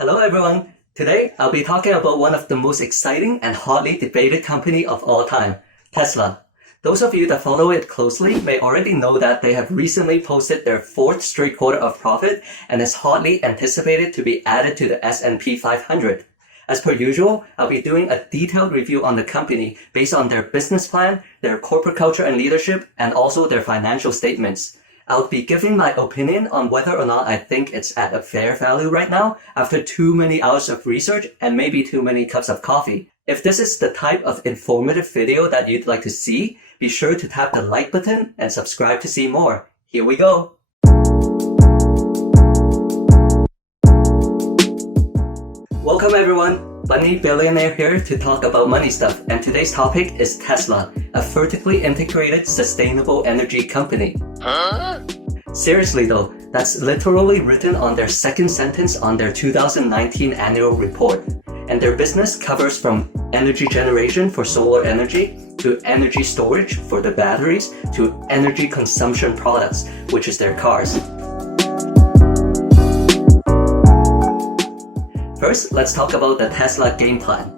Hello everyone! Today I'll be talking about one of the most exciting and hotly debated company of all time, Tesla. Those of you that follow it closely may already know that they have recently posted their fourth straight quarter of profit and is hotly anticipated to be added to the S&P 500. As per usual, I'll be doing a detailed review on the company based on their business plan, their corporate culture and leadership, and also their financial statements. I'll be giving my opinion on whether or not I think it's at a fair value right now after too many hours of research and maybe too many cups of coffee. If this is the type of informative video that you'd like to see, be sure to tap the like button and subscribe to see more. Here we go! Welcome everyone! Bunny Billionaire here to talk about money stuff, and today's topic is Tesla, a vertically integrated sustainable energy company. Seriously though, that's literally written on their second sentence on their 2019 annual report. And their business covers from energy generation for solar energy, to energy storage for the batteries, to energy consumption products, which is their cars. First, let's talk about the Tesla game plan.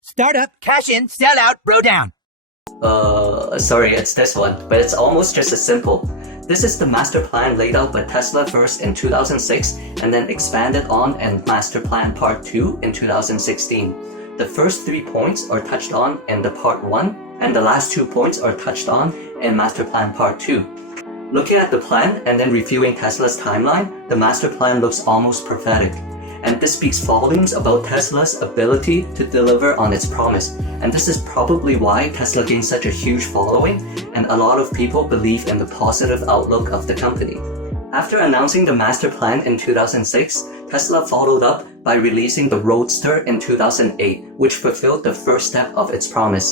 Startup, cash in, sell out, bro down. Sorry, it's this one, but it's almost just as simple. This is the master plan laid out by Tesla first in 2006 and then expanded on in Master Plan Part 2 in 2016. The first 3 points are touched on in the Part 1 and the last 2 points are touched on in Master Plan Part 2. Looking at the plan and then reviewing Tesla's timeline, the master plan looks almost prophetic. And this speaks volumes about Tesla's ability to deliver on its promise. And this is probably why Tesla gained such a huge following and a lot of people believe in the positive outlook of the company. After announcing the master plan in 2006, Tesla followed up by releasing the Roadster in 2008, which fulfilled the first step of its promise.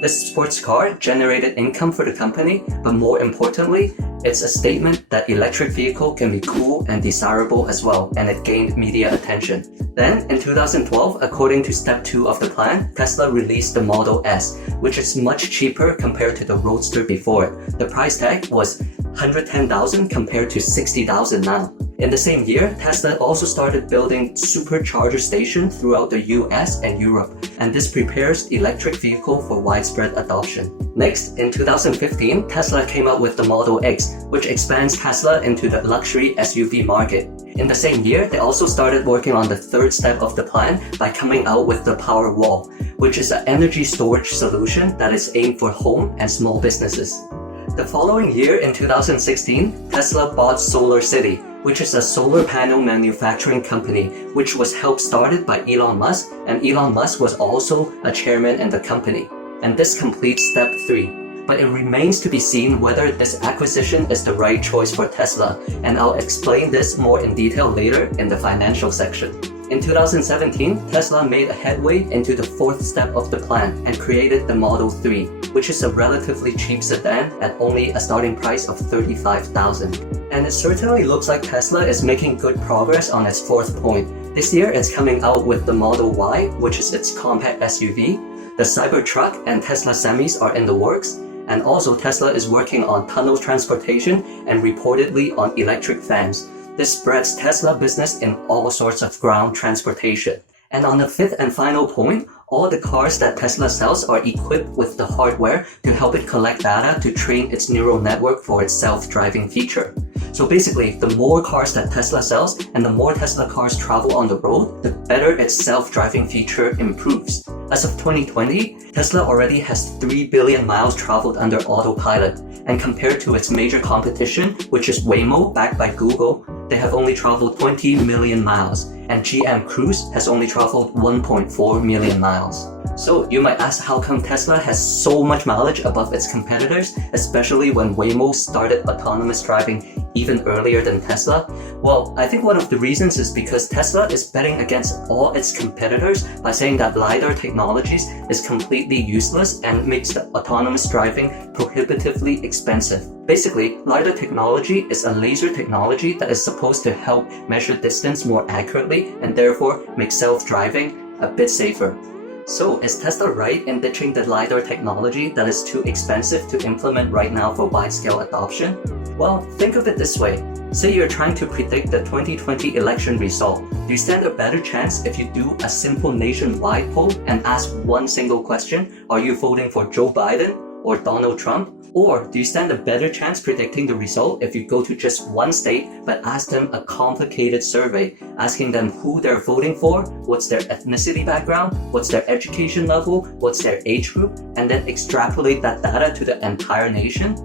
This sports car generated income for the company, but more importantly, it's a statement that electric vehicle can be cool and desirable as well, and it gained media attention. Then, in 2012, according to step 2 of the plan, Tesla released the Model S, which is much cheaper compared to the Roadster before it. The price tag was $110,000 compared to $60,000 now. In the same year, Tesla also started building supercharger stations throughout the US and Europe, and this prepares electric vehicle for widespread adoption. Next, in 2015, Tesla came out with the Model X, which expands Tesla into the luxury SUV market. In the same year, they also started working on the third step of the plan by coming out with the Powerwall, which is an energy storage solution that is aimed for home and small businesses. The following year, in 2016, Tesla bought Solar City, which is a solar panel manufacturing company, which was helped started by Elon Musk, and Elon Musk was also a chairman in the company. And this completes step 3. But it remains to be seen whether this acquisition is the right choice for Tesla, and I'll explain this more in detail later in the financial section. In 2017, Tesla made a headway into the fourth step of the plan and created the Model 3, which is a relatively cheap sedan at only a starting price of $35,000. And it certainly looks like Tesla is making good progress on its fourth point. This year, it's coming out with the Model Y, which is its compact SUV. The Cybertruck and Tesla Semis are in the works. And also Tesla is working on tunnel transportation and reportedly on electric vans. This spreads Tesla business in all sorts of ground transportation. And on the fifth and final point, all the cars that Tesla sells are equipped with the hardware to help it collect data to train its neural network for its self-driving feature. So basically, the more cars that Tesla sells and the more Tesla cars travel on the road, the better its self-driving feature improves. As of 2020, Tesla already has 3 billion miles traveled under autopilot, and compared to its major competition, which is Waymo, backed by Google, they have only traveled 20 million miles, and GM Cruise has only traveled 1.4 million miles. So you might ask how come Tesla has so much mileage above its competitors, especially when Waymo started autonomous driving even earlier than Tesla? Well, I think one of the reasons is because Tesla is betting against all its competitors by saying that LiDAR technologies is completely useless and makes the autonomous driving prohibitively expensive. Basically, LiDAR technology is a laser technology that is supposed to help measure distance more accurately and therefore make self-driving a bit safer. So, is Tesla right in ditching the LiDAR technology that is too expensive to implement right now for wide-scale adoption? Well, think of it this way. Say you're trying to predict the 2020 election result. Do you stand a better chance if you do a simple nationwide poll and ask one single question? Are you voting for Joe Biden or Donald Trump? Or do you stand a better chance predicting the result if you go to just one state but ask them a complicated survey, asking them who they're voting for, what's their ethnicity background, what's their education level, what's their age group, and then extrapolate that data to the entire nation?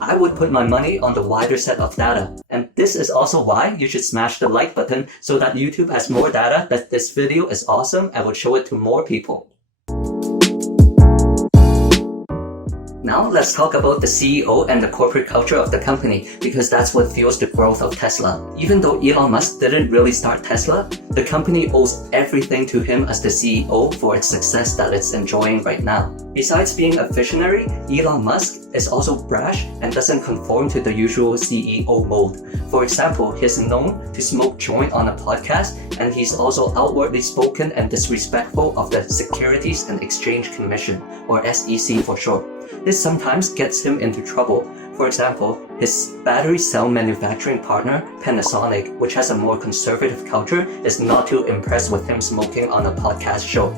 I would put my money on the wider set of data. And this is also why you should smash the like button so that YouTube has more data that this video is awesome and will show it to more people. Now let's talk about the CEO and the corporate culture of the company, because that's what fuels the growth of Tesla. Even though Elon Musk didn't really start Tesla, the company owes everything to him as the CEO for its success that it's enjoying right now. Besides being a visionary, Elon Musk is also brash and doesn't conform to the usual CEO mode. For example, he's known to smoke joint on a podcast, and he's also outwardly spoken and disrespectful of the Securities and Exchange Commission, or SEC for short. This sometimes gets him into trouble. For example, his battery cell manufacturing partner, Panasonic, which has a more conservative culture, is not too impressed with him smoking on a podcast show.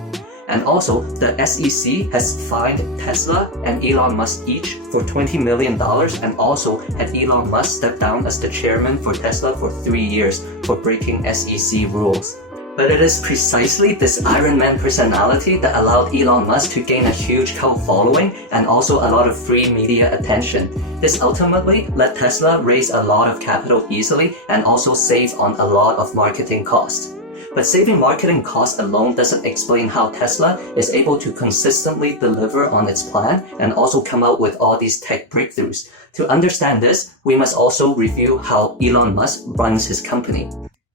And also, the SEC has fined Tesla and Elon Musk each for $20 million, and also had Elon Musk step down as the chairman for Tesla for 3 years for breaking SEC rules. But it is precisely this Iron Man personality that allowed Elon Musk to gain a huge cult following and also a lot of free media attention. This ultimately let Tesla raise a lot of capital easily and also save on a lot of marketing costs. But saving marketing costs alone doesn't explain how Tesla is able to consistently deliver on its plan and also come out with all these tech breakthroughs. To understand this, we must also review how Elon Musk runs his company.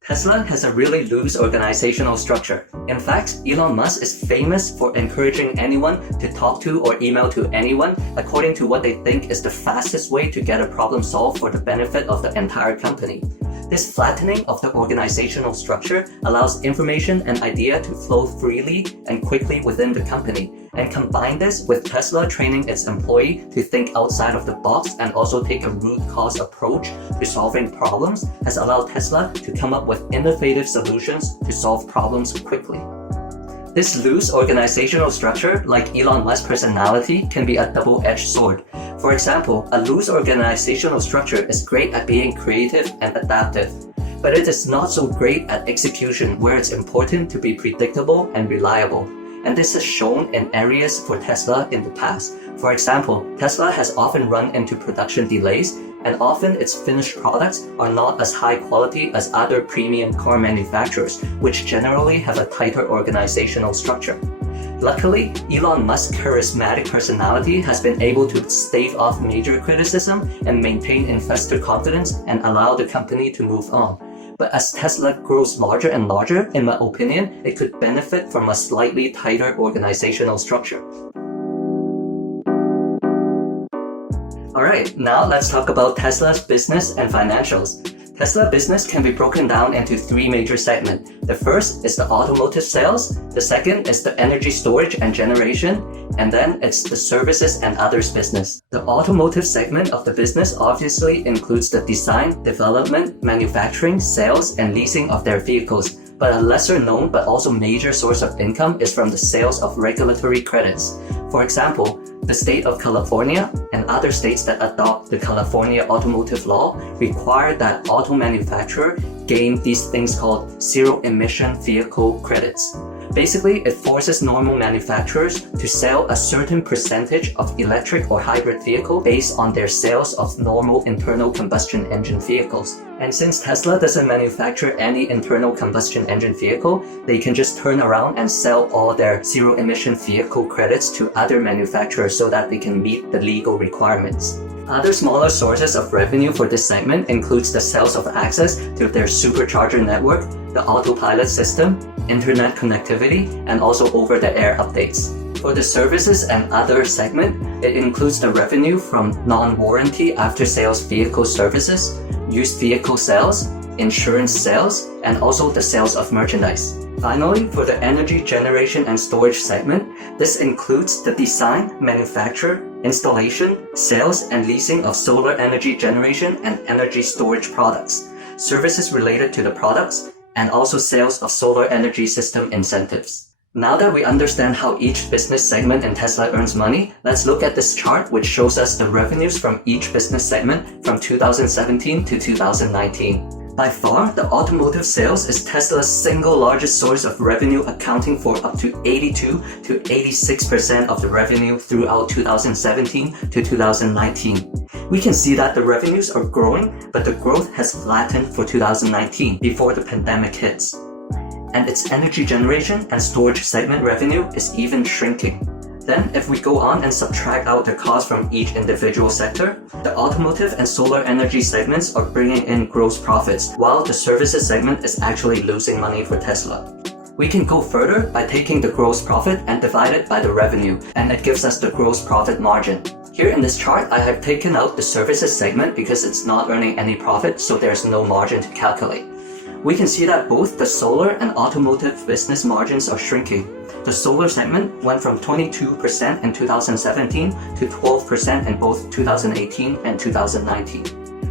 Tesla has a really loose organizational structure. In fact, Elon Musk is famous for encouraging anyone to talk to or email to anyone according to what they think is the fastest way to get a problem solved for the benefit of the entire company. This flattening of the organizational structure allows information and idea to flow freely and quickly within the company. And combine this with Tesla training its employee to think outside of the box and also take a root cause approach to solving problems has allowed Tesla to come up with innovative solutions to solve problems quickly. This loose organizational structure, like Elon Musk's personality, can be a double-edged sword. For example, a loose organizational structure is great at being creative and adaptive, but it is not so great at execution, where it's important to be predictable and reliable. And this is shown in areas for Tesla in the past. For example, Tesla has often run into production delays, and often its finished products are not as high quality as other premium car manufacturers, which generally have a tighter organizational structure. Luckily, Elon Musk's charismatic personality has been able to stave off major criticism and maintain investor confidence and allow the company to move on. But as Tesla grows larger and larger, in my opinion, it could benefit from a slightly tighter organizational structure. Alright, now let's talk about Tesla's business and financials. Tesla business can be broken down into 3 major segments. The first is the automotive sales, the second is the energy storage and generation, and then it's the services and others business. The automotive segment of the business obviously includes the design, development, manufacturing, sales, and leasing of their vehicles. But a lesser known but also major source of income is from the sales of regulatory credits. For example, the state of California and other states that adopt the California automotive law require that auto manufacturer gain these things called zero-emission vehicle credits. Basically, it forces normal manufacturers to sell a certain percentage of electric or hybrid vehicle based on their sales of normal internal combustion engine vehicles. And since Tesla doesn't manufacture any internal combustion engine vehicle, they can just turn around and sell all their zero-emission vehicle credits to other manufacturers so that they can meet the legal requirements. Other smaller sources of revenue for this segment includes the sales of access to their supercharger network, the autopilot system, internet connectivity, and also over-the-air updates. For the services and other segment, it includes the revenue from non-warranty after-sales vehicle services, used vehicle sales, insurance sales, and also the sales of merchandise. Finally, for the energy generation and storage segment, this includes the design, manufacture, installation, sales, and leasing of solar energy generation and energy storage products, services related to the products, and also sales of solar energy system incentives. Now that we understand how each business segment in Tesla earns money, let's look at this chart which shows us the revenues from each business segment from 2017 to 2019. By far, the automotive sales is Tesla's single largest source of revenue, accounting for up to 82 to 86% of the revenue throughout 2017 to 2019. We can see that the revenues are growing, but the growth has flattened for 2019 before the pandemic hits. And its energy generation and storage segment revenue is even shrinking. Then, if we go on and subtract out the cost from each individual sector, the automotive and solar energy segments are bringing in gross profits, while the services segment is actually losing money for Tesla. We can go further by taking the gross profit and divide it by the revenue, and it gives us the gross profit margin. Here in this chart, I have taken out the services segment because it's not earning any profit, so there's no margin to calculate. We can see that both the solar and automotive business margins are shrinking. The solar segment went from 22% in 2017 to 12% in both 2018 and 2019.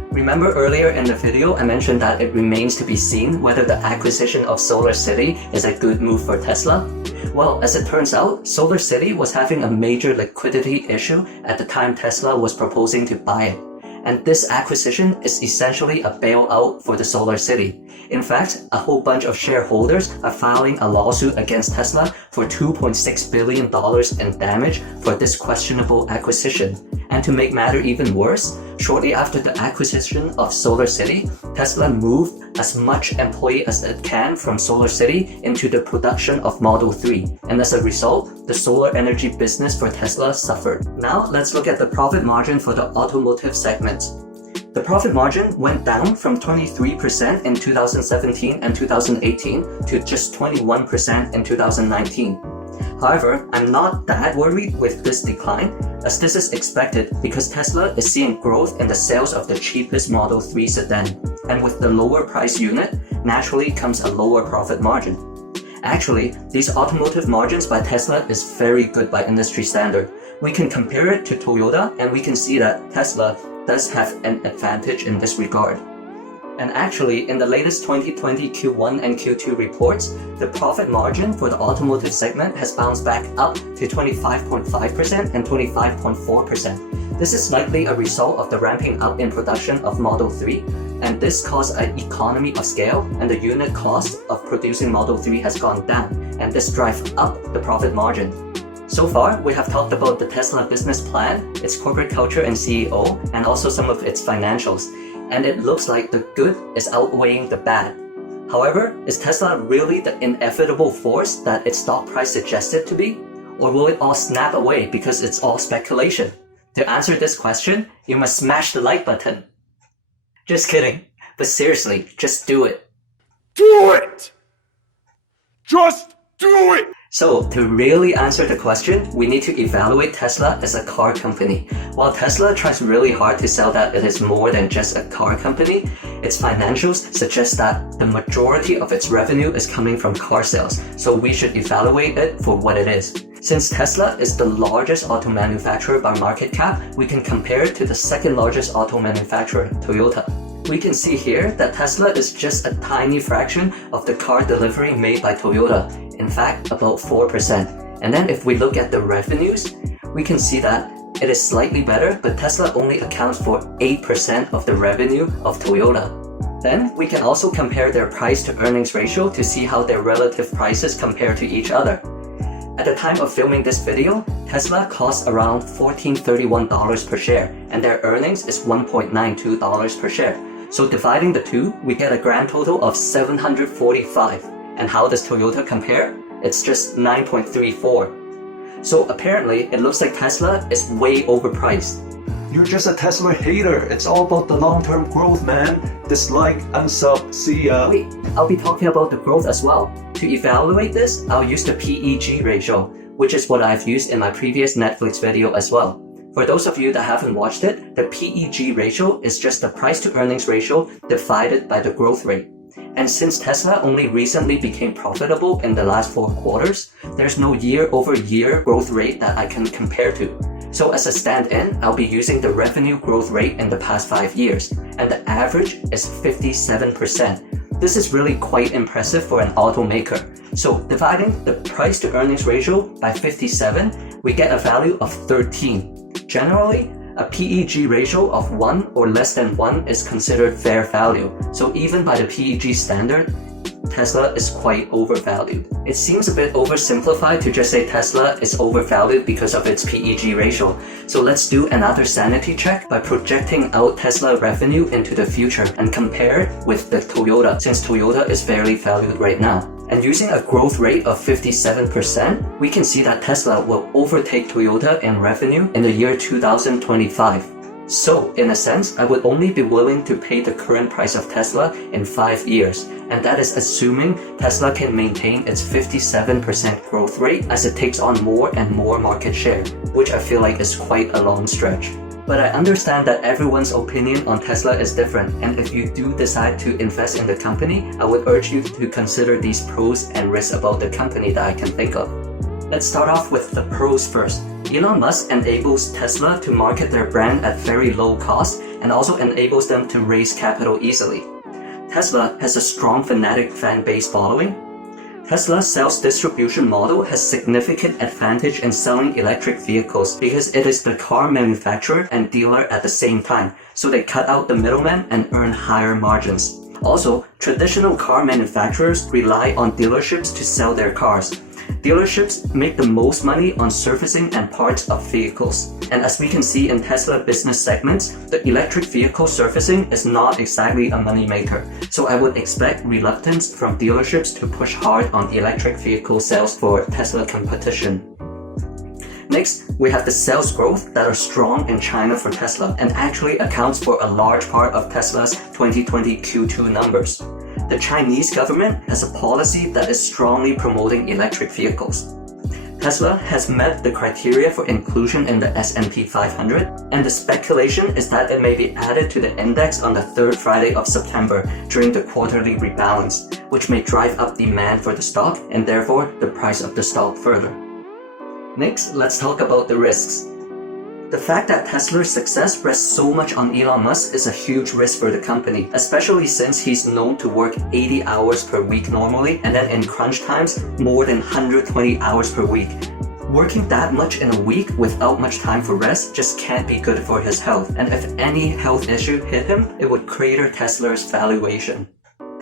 Remember earlier in the video, I mentioned that it remains to be seen whether the acquisition of Solar City is a good move for Tesla. Well, as it turns out, Solar City was having a major liquidity issue at the time Tesla was proposing to buy it. And this acquisition is essentially a bailout for the Solar City. In fact, a whole bunch of shareholders are filing a lawsuit against Tesla for $2.6 billion in damage for this questionable acquisition. And to make matter even worse, shortly after the acquisition of Solar City, Tesla moved as much employee as it can from Solar City into the production of Model 3. And as a result, the solar energy business for Tesla suffered. Now, let's look at the profit margin for the automotive segment. The profit margin went down from 23% in 2017 and 2018 to just 21% in 2019. However, I'm not that worried with this decline, as this is expected because Tesla is seeing growth in the sales of the cheapest Model 3 sedan, and with the lower price unit, naturally comes a lower profit margin. Actually, these automotive margins by Tesla is very good by industry standard. We can compare it to Toyota and we can see that Tesla does have an advantage in this regard. And actually, in the latest 2020 Q1 and Q2 reports, the profit margin for the automotive segment has bounced back up to 25.5% and 25.4%. This is likely a result of the ramping up in production of Model 3, and this caused an economy of scale, and the unit cost of producing Model 3 has gone down, and this drives up the profit margin. So far, we have talked about the Tesla business plan, its corporate culture and CEO, and also some of its financials. And it looks like the good is outweighing the bad. However, is Tesla really the inevitable force that its stock price suggested to be? Or will it all snap away because it's all speculation? To answer this question, you must smash the like button. Just kidding. But seriously, just do it. Do it! Just do it! So, to really answer the question, we need to evaluate Tesla as a car company. While Tesla tries really hard to sell that it is more than just a car company, its financials suggest that the majority of its revenue is coming from car sales, so we should evaluate it for what it is. Since Tesla is the largest auto manufacturer by market cap, we can compare it to the second largest auto manufacturer, Toyota. We can see here that Tesla is just a tiny fraction of the car delivery made by Toyota, in fact about 4%. And then if we look at the revenues, we can see that it is slightly better, but Tesla only accounts for 8% of the revenue of Toyota. Then we can also compare their price to earnings ratio to see how their relative prices compare to each other. At the time of filming this video, Tesla costs around $14.31 per share, and their earnings is $1.92 per share. So dividing the two, we get a grand total of $745. And how does Toyota compare? It's just 9.34. So apparently, it looks like Tesla is way overpriced. You're just a Tesla hater. It's all about the long-term growth, man. Dislike, unsub, see ya. Wait, I'll be talking about the growth as well. To evaluate this, I'll use the PEG ratio, which is what I've used in my previous Netflix video as well. For those of you that haven't watched it, the PEG ratio is just the price to earnings ratio divided by the growth rate. And since Tesla only recently became profitable in the last 4 quarters, there's no year-over-year growth rate that I can compare to. So as a stand-in, I'll be using the revenue growth rate in the past 5 years, and the average is 57%. This is really quite impressive for an automaker. So dividing the price to earnings ratio by 57, we get a value of 13. Generally, a PEG ratio of 1 or less than 1 is considered fair value. So even by the PEG standard, Tesla is quite overvalued. It seems a bit oversimplified to just say Tesla is overvalued because of its PEG ratio. So let's do another sanity check by projecting out Tesla revenue into the future and compare it with the Toyota, since Toyota is fairly valued right now. And using a growth rate of 57%, we can see that Tesla will overtake Toyota in revenue in the year 2025. So, in a sense, I would only be willing to pay the current price of Tesla in 5 years, and that is assuming Tesla can maintain its 57% growth rate as it takes on more and more market share, which I feel like is quite a long stretch. But I understand that everyone's opinion on Tesla is different, and if you do decide to invest in the company, I would urge you to consider these pros and risks about the company that I can think of. Let's start off with the pros first. Elon Musk enables Tesla to market their brand at very low cost and also enables them to raise capital easily. Tesla has a strong fanatic fan base following. Tesla's sales distribution model has significant advantage in selling electric vehicles because it is the car manufacturer and dealer at the same time, so they cut out the middleman and earn higher margins. Also, traditional car manufacturers rely on dealerships to sell their cars. Dealerships make the most money on servicing and parts of vehicles. And as we can see in Tesla business segments, the electric vehicle servicing is not exactly a moneymaker. So I would expect reluctance from dealerships to push hard on electric vehicle sales for Tesla competition. Next, we have the sales growth that are strong in China for Tesla and actually accounts for a large part of Tesla's 2020 Q2 numbers. The Chinese government has a policy that is strongly promoting electric vehicles. Tesla has met the criteria for inclusion in the S&P 500, and the speculation is that it may be added to the index on the 3rd Friday of September during the quarterly rebalance, which may drive up demand for the stock and therefore the price of the stock further. Next, let's talk about the risks. The fact that Tesla's success rests so much on Elon Musk is a huge risk for the company, especially since he's known to work 80 hours per week normally, and then in crunch times, more than 120 hours per week. Working that much in a week without much time for rest just can't be good for his health, and if any health issue hit him, it would crater Tesla's valuation.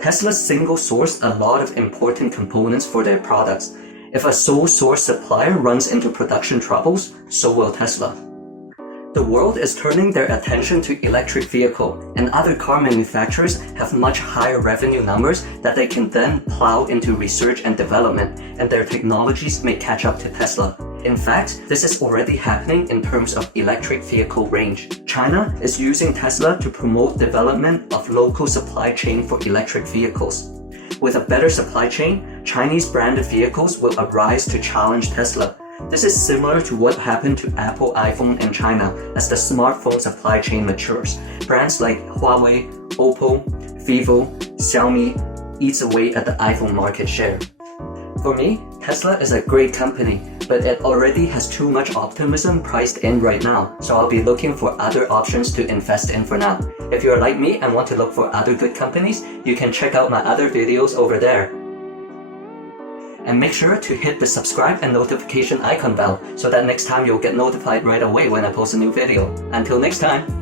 Tesla single sourced a lot of important components for their products. If a sole source supplier runs into production troubles, so will Tesla. The world is turning their attention to electric vehicle, and other car manufacturers have much higher revenue numbers that they can then plow into research and development, and their technologies may catch up to Tesla. In fact, this is already happening in terms of electric vehicle range. China is using Tesla to promote development of local supply chain for electric vehicles. With a better supply chain, Chinese branded vehicles will arise to challenge Tesla. This is similar to what happened to Apple iPhone in China as the smartphone supply chain matures. Brands like Huawei, Oppo, Vivo, Xiaomi eats away at the iPhone market share. For me, Tesla is a great company, but it already has too much optimism priced in right now, so I'll be looking for other options to invest in for now. If you're like me and want to look for other good companies, you can check out my other videos over there. And make sure to hit the subscribe and notification icon bell so that next time you'll get notified right away when I post a new video. Until next time!